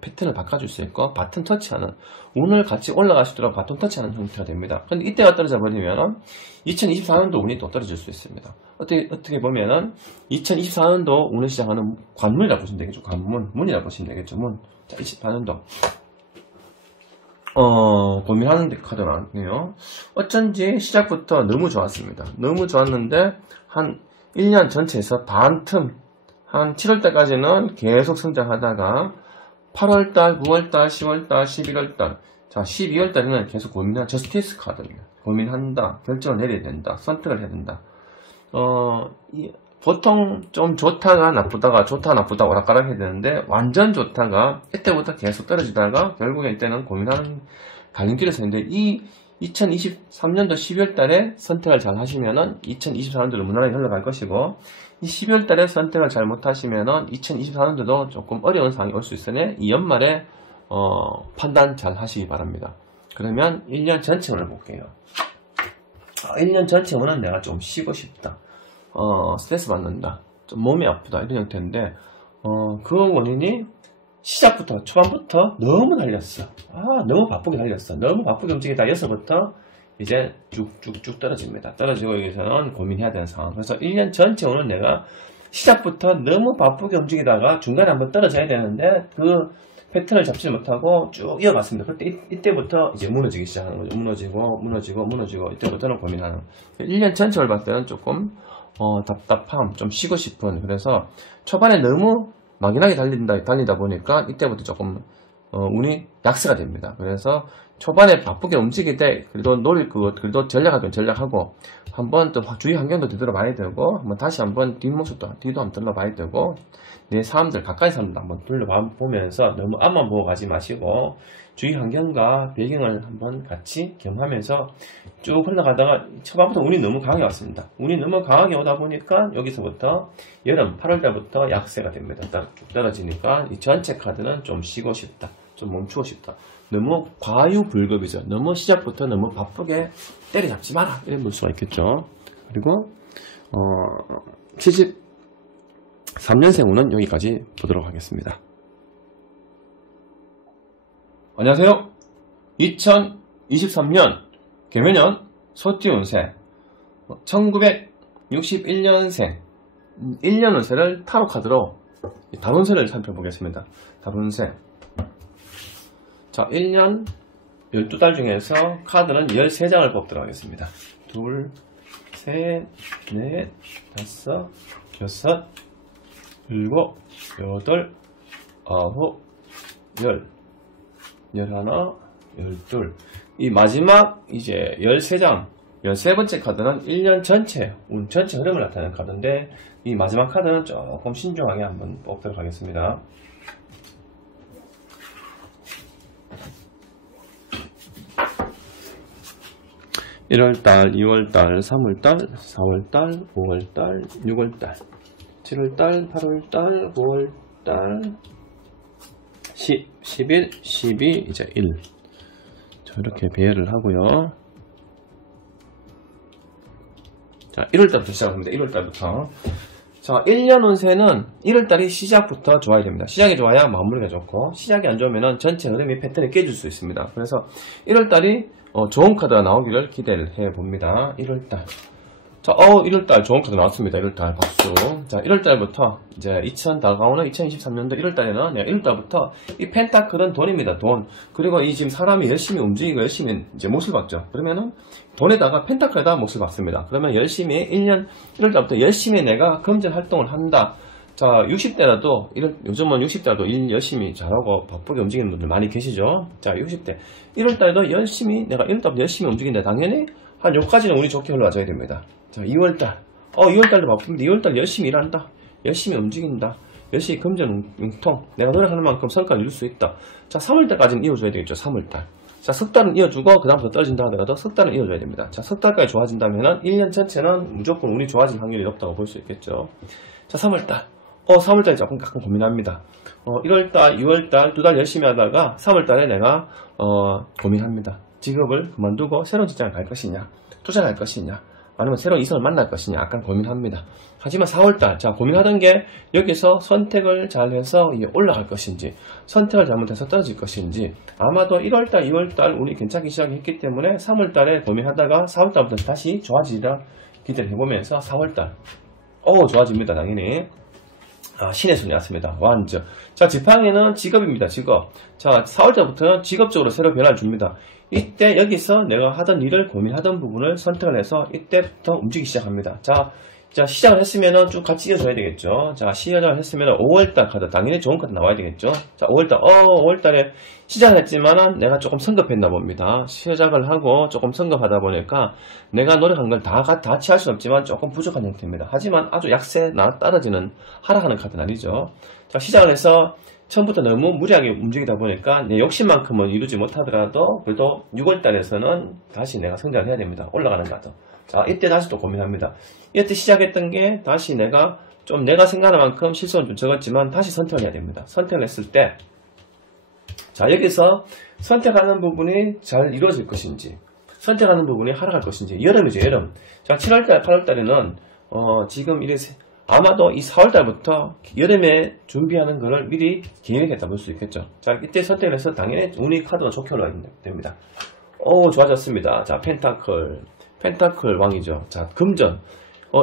패턴을 바꿔줄 수 있고 바톤 터치하는, 운을 같이 올라갈 수 있도록 바톤 터치하는 형태가 됩니다. 근데 이때가 떨어져 버리면 2024년도 운이 또 떨어질 수 있습니다. 어떻게 보면은 2024년도 운을 시작하는 관문이라고 보시면 되겠죠. 문이라고 보시면 되겠죠. 자, 24년도 고민하는 카드가 나왔네요. 어쩐지 시작부터 너무 좋았습니다. 너무 좋았는데 한 1년 전체에서 반틈 한 7월달까지는 계속 성장하다가 8월달, 9월달, 10월달, 11월달, 자 12월달에는 계속 고민한 저스티스 카드입니다. 고민한다, 결정을 내려야 된다, 선택을 해야 된다. 보통 좀 좋다가 나쁘다가 좋다 나쁘다 오락가락 해야 되는데, 완전 좋다가 이때부터 계속 떨어지다가 결국에 이때는 고민하는 갈림길에 서 있는데, 이 2023년도 12월 달에 선택을 잘 하시면은 2024년도로 무난하게 흘러갈 것이고, 이 12월 달에 선택을 잘 못하시면은 2024년도도 조금 어려운 상황이 올 수 있으니 이 연말에 판단 잘 하시기 바랍니다. 그러면 1년 전체를 볼게요. 1년 전체는 내가 좀 쉬고 싶다, 스트레스 받는다, 좀 몸이 아프다, 이런 형태인데, 그 원인이 시작부터, 초반부터 너무 달렸어. 너무 바쁘게 달렸어. 너무 바쁘게 움직이다 여기서부터 이제 쭉쭉쭉 떨어집니다. 떨어지고 여기서는 고민해야 되는 상황. 그래서 1년 전체 오늘 내가 시작부터 너무 바쁘게 움직이다가 중간에 한번 떨어져야 되는데, 그 패턴을 잡지 못하고 쭉 이어갔습니다. 그때 이때부터 이제 무너지기 시작하는 거죠. 무너지고 이때부터는 고민하는. 1년 전체를 봤을 때는 조금 답답함, 좀 쉬고 싶은. 그래서 초반에 너무 막연하게 달리다 보니까 이때부터 조금 운이 약세가 됩니다. 그래서 초반에 바쁘게 움직일 때 그래도 전략하면 전략하고, 한번 또 주위 환경도 되돌아봐야 되고, 한번 다시 한번 뒤도 한번 둘러봐야 되고, 내 사람들, 가까이 사람들 한번 둘러보면서 너무 앞만 보고 가지 마시고 주위 환경과 배경을 한번 같이 겸하면서 쭉 흘러가다가 초반부터 운이 너무 강하게 왔습니다. 운이 너무 강하게 오다 보니까 여기서부터 여름 8월달부터 약세가 됩니다. 쭉 떨어지니까 이 전체 카드는 좀 쉬고 싶다, 좀 멈추고 싶다. 너무 과유불급이죠. 너무 시작부터 너무 바쁘게 때려잡지 마라, 이런 볼 수가 있겠죠. 그리고 73년생 운은 여기까지 보도록 하겠습니다. 안녕하세요. 2023년 개묘년 소띠 운세, 1961년생 1년 운세를 타로 카드로 다운세를 살펴보겠습니다. 다운세. 자, 1년 12달 중에서 카드는 13장을 뽑도록 하겠습니다. 2, 3, 4, 5, 6, 7, 8, 9, 10, 11, 12. 이 마지막 이제 13장, 13번째 카드는 1년 전체, 운 전체 흐름을 나타내는 카드인데, 이 마지막 카드는 조금 신중하게 한번 뽑도록 하겠습니다. (1월달) (2월달) (3월달) (4월달) (5월달) (6월달) (7월달) (8월달) (9월달) 11, 12, 이제 1. 자, 이렇게 배열을 하고요. 자, 1월달부터 시작합니다. 1월달부터. 자, 1년 운세는 1월달이 시작부터 좋아야 됩니다. 시작이 좋아야 마무리가 좋고, 시작이 안 좋으면 전체 흐름이 패턴이 깨질 수 있습니다. 그래서 1월달이 좋은 카드가 나오기를 기대를 해봅니다. 1월달. 자, 1월달 좋은 카드 나왔습니다. 1월달 박수. 자, 1월달부터 이제 다가오는 2023년도 1월달에는 내가 1월달부터 이 펜타클은 돈입니다. 돈. 그리고 이 지금 사람이 열심히 움직이고 열심히 이제 몫을 받죠. 그러면은 돈에다가 펜타클에다가 몫을 받습니다. 그러면 열심히 1월달부터 열심히 내가 금전 활동을 한다. 자, 60대라도 요즘은 60대라도 일 열심히 잘하고 바쁘게 움직이는 분들 많이 계시죠. 자, 60대 1월달에도 열심히 내가 1월달부터 열심히 움직인다. 당연히 한 요까지는 운이 좋게 흘러가줘야 됩니다. 자, 2월달. 2월달도 바쁩니다. 2월달 열심히 일한다. 열심히 움직인다. 열심히 금전 융통. 내가 노력하는 만큼 성과를 이룰 수 있다. 자, 3월달까지는 이어줘야 되겠죠. 3월달. 자, 석 달은 이어주고, 그 다음부터 떨어진다 하더라도 석 달은 이어줘야 됩니다. 자, 석 달까지 좋아진다면은 1년 전체는 무조건 운이 좋아질 확률이 높다고 볼 수 있겠죠. 자, 3월달. 3월달에 조금 가끔 고민합니다. 1월달, 2월달, 2달 열심히 하다가 3월달에 내가, 고민합니다. 직업을 그만두고 새로운 직장을 갈 것이냐, 투자를 할 것이냐, 아니면 새로운 이성을 만날 것이냐, 약간 고민합니다. 하지만 4월달, 자, 고민하던 게 여기서 선택을 잘해서 올라갈 것인지, 선택을 잘못해서 떨어질 것인지, 아마도 1월달, 2월달 운이 괜찮기 시작했기 때문에 3월달에 고민하다가 4월달부터 다시 좋아지리라 기대를 해보면서 4월달, 좋아집니다, 당연히. 신의 순이 왔습니다. 완전. 자, 지팡이는 직업입니다. 직업. 자, 4월달부터는 직업적으로 새로 변화를 줍니다. 이때 여기서 내가 하던 일을 고민하던 부분을 선택을 해서 이때부터 움직이기 시작합니다. 자, 자, 시작을 했으면은 쭉 같이 이어줘야 되겠죠. 자, 시작을 했으면은 5월달 카드, 당연히 좋은 카드 나와야 되겠죠. 자, 5월달에 시작을 했지만은 내가 조금 성급했나 봅니다. 시작을 하고 조금 성급하다 보니까 내가 노력한 걸 다 취할 수는 없지만 조금 부족한 형태입니다. 하지만 아주 약세, 떨어지는, 하락하는 카드는 아니죠. 자, 시작을 해서 처음부터 너무 무리하게 움직이다 보니까 내 욕심만큼은 이루지 못하더라도 그래도 6월달에서는 다시 내가 성장을 해야 됩니다. 올라가는 카드. 자, 이때 다시 또 고민합니다. 이때 시작했던 게 다시 내가 생각하는 만큼 실수는 좀 적었지만 다시 선택을 해야 됩니다. 선택을 했을 때, 자, 여기서 선택하는 부분이 잘 이루어질 것인지, 선택하는 부분이 하락할 것인지, 여름이죠, 여름. 자, 7월달, 8월달에는, 지금 아마도 이 4월달부터 여름에 준비하는 거를 미리 계획했다 볼 수 있겠죠. 자, 이때 선택을 해서 당연히 운이 카드가 좋게 올라가야 됩니다. 오, 좋아졌습니다. 자, 펜타클 왕이죠. 자, 금전.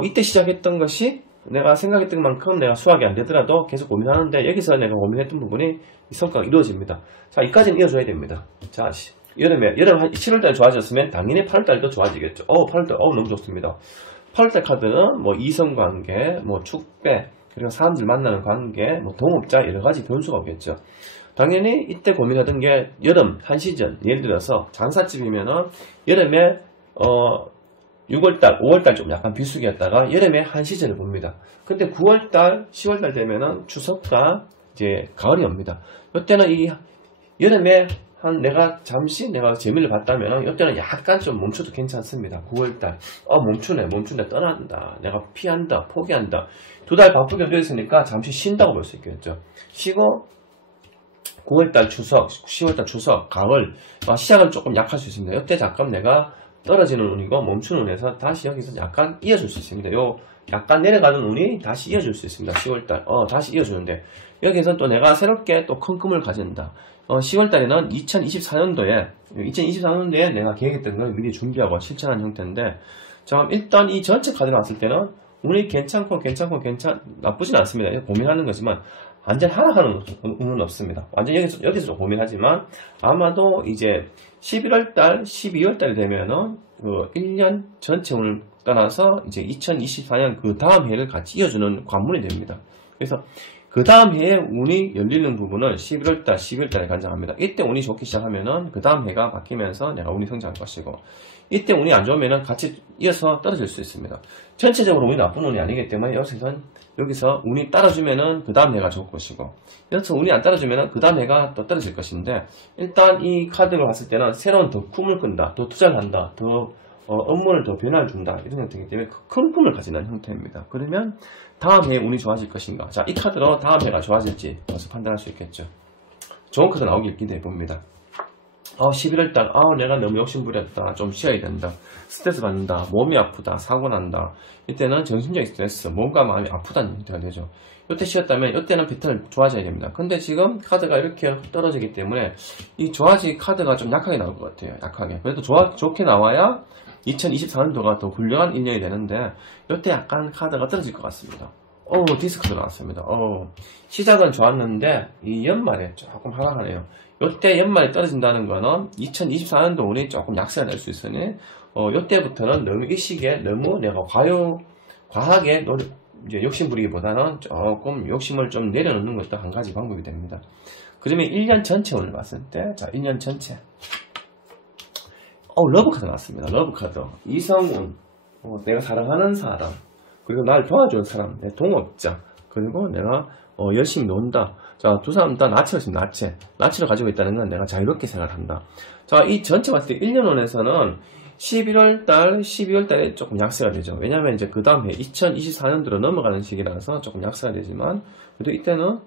이때 시작했던 것이 내가 생각했던 만큼 내가 수확이 안 되더라도 계속 고민하는데 여기서 내가 고민했던 부분이 이 성과가 이루어집니다. 자, 이까지는 이어줘야 됩니다. 자, 여름 7월달 좋아졌으면 당연히 8월달도 좋아지겠죠. 8월달, 너무 좋습니다. 8월달 카드는 뭐 이성관계, 뭐 축배, 그리고 사람들 만나는 관계, 뭐 동업자 여러 가지 변수가 오겠죠. 당연히 이때 고민하던 게 여름 한 시즌, 예를 들어서 장사집이면은 여름에 6월달, 5월달 좀 약간 비수기였다가 여름에 한 시즌을 봅니다. 근데 9월달, 10월달 되면은 추석과 이제 가을이 옵니다. 이때는 이 여름에 내가 재미를 봤다면 이때는 약간 좀 멈춰도 괜찮습니다. 9월달, 멈추네, 떠난다. 내가 피한다, 포기한다. 2달 바쁘게 되었으니까 잠시 쉰다고 볼 수 있겠죠. 쉬고 9월달 추석, 10월달 추석, 가을 시작은 조금 약할 수 있습니다. 이때 잠깐 내가 떨어지는 운이고 멈추는 운에서 다시 여기서 약간 이어줄 수 있습니다. 요 약간 내려가는 운이 다시 이어줄 수 있습니다. 10월달 다시 이어주는데 여기서 또 내가 새롭게 또 큰 꿈을 가진다. 10월달에는 2024년도에 내가 계획했던 걸 미리 준비하고 실천한 형태인데, 자, 일단 이 전체 카드 나왔을 때는 운이 나쁘진 않습니다. 고민하는 거지만 완전 하락하는 운은 없습니다. 완전 여기서 좀 고민하지만 아마도 이제 11월달, 12월달 되면은 그 1년 전체 운을 떠나서 이제 2024년 그 다음 해를 같이 이어주는 관문이 됩니다. 그래서 그 다음 해에 운이 열리는 부분을 11월달, 12월달에 관장합니다. 이때 운이 좋기 시작하면은 그 다음 해가 바뀌면서 내가 운이 성장할 것이고, 이때 운이 안 좋으면은 같이 이어서 떨어질 수 있습니다. 전체적으로 운이 나쁜 운이 아니기 때문에 여기서 운이 따라주면은 그 다음 해가 좋을 것이고, 여기서 운이 안 따라주면은 그 다음 해가 또 떨어질 것인데, 일단 이 카드를 봤을 때는 새로운 더 꿈을 꾼다, 더 투자를 한다, 더 업무를 더 변화를 준다, 이런 형태이기 때문에 큰 꿈을 가지는 형태입니다. 그러면 다음 해에 운이 좋아질 것인가? 자, 이 카드로 다음 해가 좋아질지 벌써 판단할 수 있겠죠. 좋은 카드 나오길 기대해 봅니다. 11월달, 내가 너무 욕심부렸다. 좀 쉬어야 된다. 스트레스 받는다. 몸이 아프다. 사고 난다. 이때는 정신적인 스트레스, 몸과 마음이 아프다는 형태가 되죠. 이때 쉬었다면, 이때는 패턴을 좋아져야 됩니다. 근데 지금 카드가 이렇게 떨어지기 때문에, 이 좋아질 카드가 좀 약하게 나올 것 같아요. 약하게. 그래도 좋게 나와야 2024년도가 더 훌륭한 1년이 되는데, 이때 약간 카드가 떨어질 것 같습니다. 디스크도 나왔습니다. 시작은 좋았는데, 이 연말에 조금 하락하네요. 이때 연말에 떨어진다는 거는 2024년도 운이 조금 약세가 될 수 있으니, 이때부터는 너무 이 시기에 너무 내가 과하게 이제 욕심 부리기보다는 조금 욕심을 좀 내려놓는 것도 한 가지 방법이 됩니다. 그러면 1년 전체 운을 봤을 때, 자, 1년 전체. 러브카드 나왔습니다. 러브카드. 이성운, 내가 사랑하는 사람, 그리고 나를 도와준 사람, 내 동업자, 그리고 내가 열심히 논다. 자, 두 사람 다 나치였습니다. 나치를 가지고 있다는 건 내가 자유롭게 생각한다. 자, 이 전체 봤을 때 1년운에서는 11월달, 12월달에 조금 약세가 되죠. 왜냐면 이제 그 다음 해 2024년도로 넘어가는 시기라서 조금 약세가 되지만, 그래도 이때는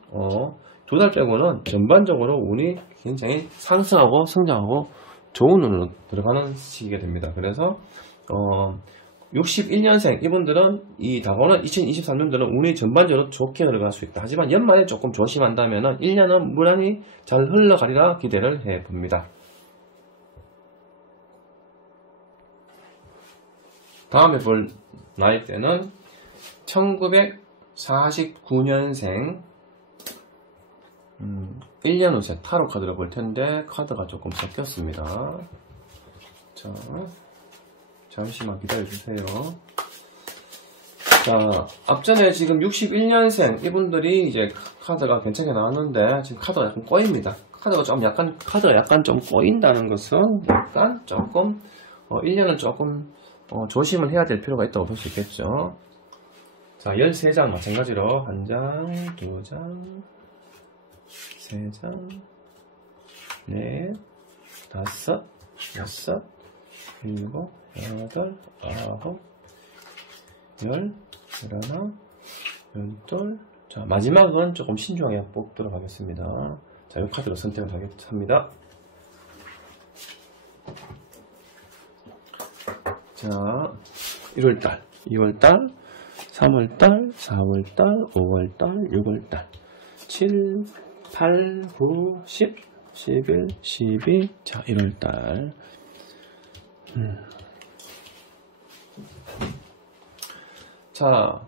2달 빼고는 전반적으로 운이 굉장히 상승하고 성장하고 좋은 운으로 들어가는 시기가 됩니다. 그래서 61년생 이분들은 이 다가오는 2023년도는 운이 전반적으로 좋게 흘러갈 수 있다. 하지만 연말에 조금 조심한다면 1년은 무난히 잘 흘러가리라 기대를 해봅니다. 다음에 볼 나이대는 1949년생 1년 후세 타로 카드를 볼 텐데 카드가 조금 섞였습니다. 자, 잠시만 기다려주세요. 자, 앞전에 지금 61년생 이분들이 이제 카드가 괜찮게 나왔는데 지금 카드가 약간 꼬입니다. 카드가 약간 좀 꼬인다는 것은 약간 조금 1년은 조금 조심을 해야 될 필요가 있다고 볼 수 있겠죠. 자, 13장 마찬가지로 1장, 2장, 3장, 4, 5, 6, 7, 8, 9, 10, 11, 12. 자, 마지막은 조금 신중하게 뽑도록 하겠습니다. 자, 이 카드로 선택을 합니다. 자, 1월달, 2월달, 3월달, 4월달, 5월달, 6월달, 7, 8, 9, 10, 11, 12, 자, 1월달. 자,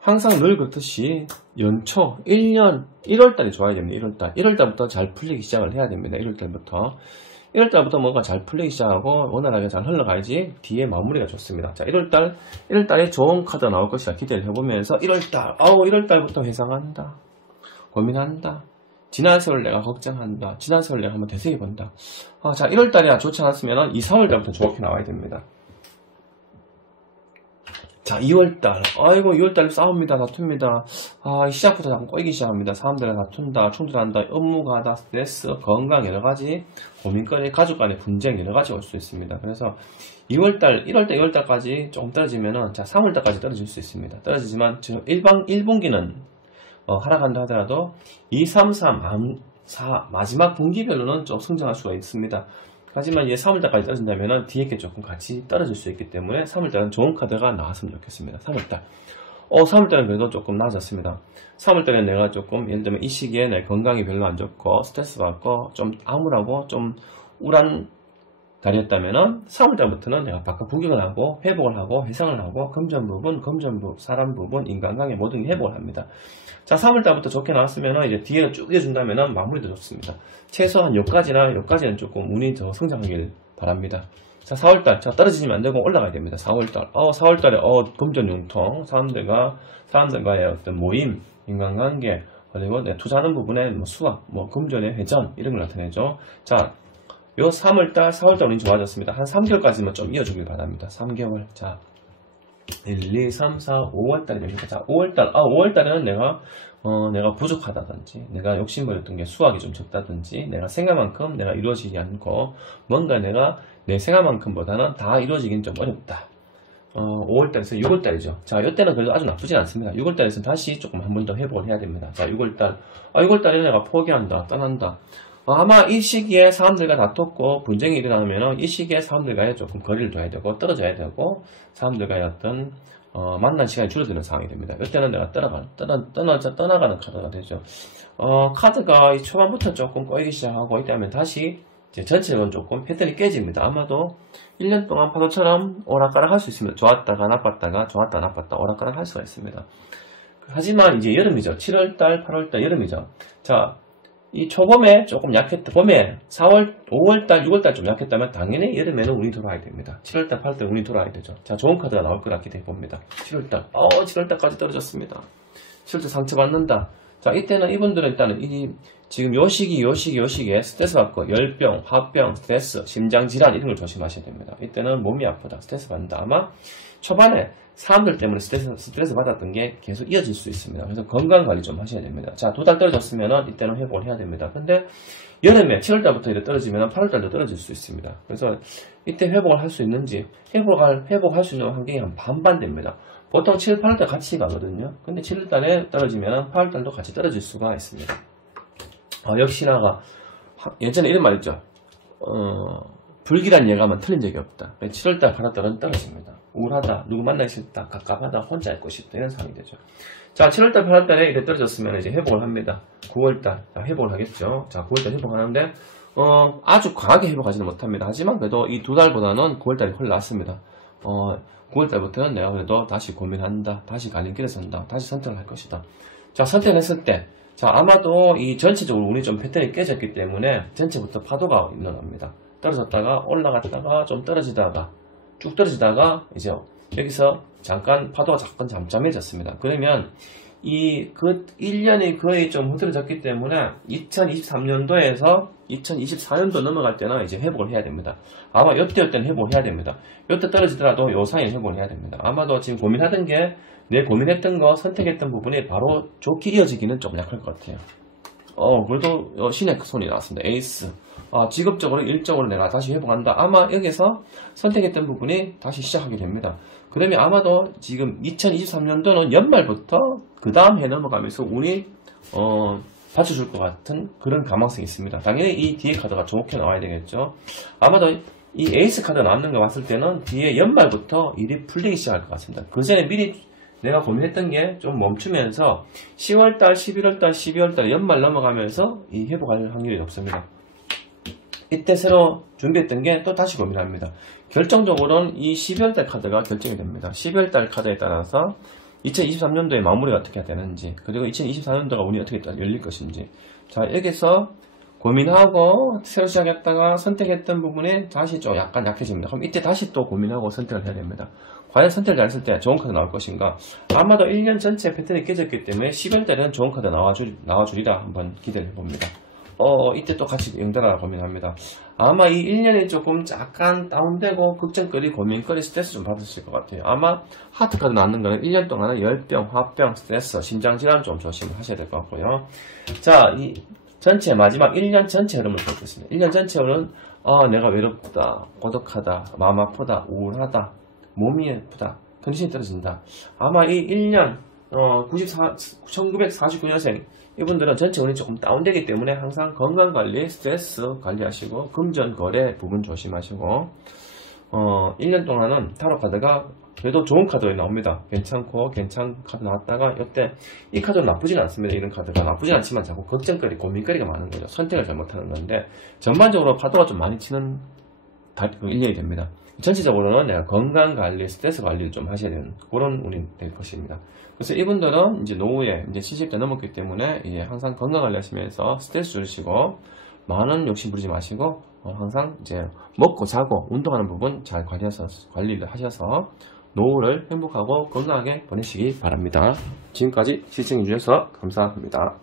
항상 늘 그렇듯이 연초 1년 1월달이 좋아야 됩니다. 1월달부터 잘 풀리기 시작을 해야 됩니다. 1월달부터 뭔가 잘 풀리기 시작하고 원활하게 잘 흘러가야지 뒤에 마무리가 좋습니다. 자, 1월달에 좋은 카드가 나올 것이라 기대를 해보면서 1월달부터 회상한다, 고민한다, 지난 세월 내가 걱정한다, 지난 세월 내가 한번 되새겨본다. 자, 1월달이 좋지 않았으면 2, 3월달부터 좋게 나와야 됩니다. 자, 2월달. 아이고, 2월달 싸웁니다. 다툽니다. 시작부터 자꾸 꼬이기 시작합니다. 사람들과 다툰다, 충돌한다, 업무가다, 스트레스, 건강, 여러가지, 고민거리, 가족 간의 분쟁, 여러가지 올 수 있습니다. 그래서 2월달, 1월달, 2월달까지 조금 떨어지면은, 자, 3월달까지 떨어질 수 있습니다. 떨어지지만, 지금 1분기는, 하락한다 하더라도, 2, 3, 4, 마지막 분기별로는 좀 성장할 수가 있습니다. 하지만 이제 3월달까지 떨어진다면 뒤에 게 조금 같이 떨어질 수 있기 때문에 3월달은 좋은 카드가 나왔으면 좋겠습니다. 3월달. 3월달은 그래도 조금 나아졌습니다. 3월달에 내가 조금, 예를 들면 이 시기에 내 건강이 별로 안 좋고, 스트레스 받고, 좀 암울하고, 좀 우울한 달이었다면 3월달부터는 내가 바깥 구경을 하고, 회복을 하고, 회상을 하고, 금전부, 사람 부분, 인간관계 모든 게 회복을 합니다. 자, 3월달부터 좋게 나왔으면 이제 뒤에 쭉 이어준다면 마무리도 좋습니다. 최소한 여기까지는 조금 운이 더 성장하길 바랍니다. 자, 4월달. 자, 떨어지면 안 되고 올라가야 됩니다. 4월달. 4월달에, 금전 융통, 사람들과의 어떤 모임, 인간관계, 그리고 투자하는 부분에 수학, 금전의 회전, 이런 걸 나타내죠. 자, 요 3월달, 4월달 운이 좋아졌습니다. 한 3개월까지만 좀 이어주길 바랍니다. 3개월. 자, 1, 2, 3, 4, 5월달이 됩니다. 자, 5월달에는 내가 부족하다든지, 내가 욕심부렸던 게 수확이 좀 적다든지, 내가 생각만큼 내가 이루어지지 않고, 뭔가 내가 내 생각만큼보다는 다 이루어지긴 좀 어렵다. 5월달에서 6월달이죠. 자, 이때는 그래도 아주 나쁘진 않습니다. 6월달에서 다시 조금 한 번 더 회복을 해야 됩니다. 자, 6월달. 6월달에 내가 포기한다, 떠난다. 아마 이 시기에 사람들과 다퉜고 분쟁이 일어나면 이 시기에 사람들과의 조금 거리를 둬야 되고 떨어져야 되고 사람들과의 어떤 만난 시간이 줄어드는 상황이 됩니다. 이때는 내가 떠나가는 카드가 되죠. 카드가 초반부터 조금 꼬이기 시작하고 이때하면 다시 이제 전체적으로 조금 패턴이 깨집니다. 아마도 1년 동안 파도처럼 오락가락 할 수 있습니다. 좋았다가 나빴다가 오락가락 할 수가 있습니다. 하지만 이제 여름이죠. 7월달, 8월달 여름이죠. 자, 이 초봄에 조금 약했다. 봄에 4월, 5월달, 6월달 좀 약했다면 당연히 여름에는 운이 돌아야 됩니다. 7월달, 8월달 운이 돌아야 되죠. 자, 좋은 카드가 나올 거라 기대해 봅니다. 7월달. 7월달까지 떨어졌습니다. 7월달 상처받는다. 자, 이때는 이분들은 일단은 지금 요 시기에 스트레스 받고 열병, 화병, 스트레스, 심장질환 이런 걸 조심하셔야 됩니다. 이때는 몸이 아프다, 스트레스 받는다. 아마 초반에 사람들 때문에 스트레스 받았던 게 계속 이어질 수 있습니다. 그래서 건강관리 좀 하셔야 됩니다. 자, 2달 떨어졌으면 이때는 회복을 해야 됩니다. 근데 여름에 7월달부터 이렇게 떨어지면 8월달도 떨어질 수 있습니다. 그래서 이때 회복을 할 수 있는지 회복할 수 있는 환경이 한 반반 됩니다. 보통 7, 8월달 같이 가거든요. 근데 7월달에 떨어지면 8월달도 같이 떨어질 수가 있습니다. 역시나가 예전에 이런 말 있죠. 불길한 예감은 틀린 적이 없다. 7월달, 8월달은 떨어집니다. 우울하다, 누구 만나기 싫다, 갑갑하다, 혼자 있고 싶다 이런 상황이 되죠. 자, 7월달, 8월달에 이래 떨어졌으면 이제 회복을 합니다. 9월달 회복을 하겠죠. 자, 9월달 회복하는데 아주 강하게 회복하지는 못합니다. 하지만 그래도 이 2달보다는 9월달이 훨씬 낫습니다. 9월달부터는 내가 그래도 다시 고민한다, 다시 갈림길에 선다, 다시 선택을 할 것이다. 자, 선택했을 때, 자, 아마도 이 전체적으로 운이 좀 패턴이 깨졌기 때문에 전체부터 파도가 일어납니다. 떨어졌다가 올라갔다가 좀 떨어지다가 쭉 떨어지다가 이제 여기서 잠깐 파도가 잠잠해졌습니다. 그러면 그 1년이 거의 좀 흐트러졌기 때문에 2023년도에서 2024년도 넘어갈 때는 이제 회복을 해야 됩니다. 아마 요때는 회복을 해야 됩니다. 요때 떨어지더라도 요 사이에 회복을 해야 됩니다. 아마도 지금 고민하던 게 내 고민했던 거 선택했던 부분이 바로 좋게 이어지기는 좀 약할 것 같아요. 그래도 신의 손이 나왔습니다. 에이스. 직업적으로 일적으로 내가 다시 회복한다. 아마 여기서 선택했던 부분이 다시 시작하게 됩니다. 그러면 아마도 지금 2023년도는 연말부터 그 다음 해 넘어가면서 운이 받쳐줄 것 같은 그런 가망성이 있습니다. 당연히 이 뒤에 카드가 좋게 나와야 되겠죠. 아마도 이 에이스 카드 나왔는 거 봤을 때는 뒤에 연말부터 일이 풀리기 시작할 것 같습니다. 그 전에 미리 내가 고민했던 게 좀 멈추면서 10월달, 11월달, 12월달 연말 넘어가면서 이 회복할 확률이 높습니다. 이때 새로 준비했던 게 또 다시 고민합니다. 결정적으로는 이 12월달 카드가 결정이 됩니다. 12월달 카드에 따라서 2023년도에 마무리가 어떻게 되는지, 그리고 2024년도가 운이 어떻게 열릴 것인지. 자, 여기서 고민하고 새로 시작했다가 선택했던 부분에 다시 좀 약간 약해집니다. 그럼 이때 다시 또 고민하고 선택을 해야 됩니다. 과연 선택을 잘했을 때 좋은 카드 나올 것인가? 아마도 1년 전체 패턴이 깨졌기 때문에 10월달에는 좋은 카드 나와주리라 한번 기대를 해봅니다. 이때 또 같이 연달아 고민합니다. 아마 이 1년이 조금 약간 다운되고 걱정거리, 고민거리, 스트레스 좀 받으실 것 같아요. 아마 하트카드 나왔는 거는 1년 동안은 열병, 화병, 스트레스, 심장질환 좀 조심하셔야 될 것 같고요. 자, 이 전체 마지막 1년 전체 흐름을 보겠습니다. 1년 전체 흐름은 내가 외롭다, 고독하다, 마음 아프다, 우울하다, 몸이 아프다, 컨디션이 떨어진다. 아마 이 1년 1949년생 이분들은 전체 운이 조금 다운되기 때문에 항상 건강관리, 스트레스 관리하시고 금전, 거래 부분 조심하시고 1년 동안은 타로 카드가 그래도 좋은 카드가 나옵니다. 괜찮고 괜찮은 카드 나왔다가 이때 이 카드는 나쁘진 않습니다. 이런 카드가 나쁘진 않지만 자꾸 걱정거리, 고민거리가 많은 거죠. 선택을 잘못하는 건데 전반적으로 파도가 좀 많이 치는 1년이 됩니다. 전체적으로는 내가 건강관리, 스트레스 관리를 좀 하셔야 되는 그런 운이 될 것입니다. 그래서 이분들은 이제 노후에 이제 70대 넘었기 때문에 항상 건강관리 하시면서 스트레스 줄이시고 많은 욕심 부리지 마시고 항상 이제 먹고 자고 운동하는 부분 잘 관리를 하셔서 노후를 행복하고 건강하게 보내시기 바랍니다. 지금까지 시청해 주셔서 감사합니다.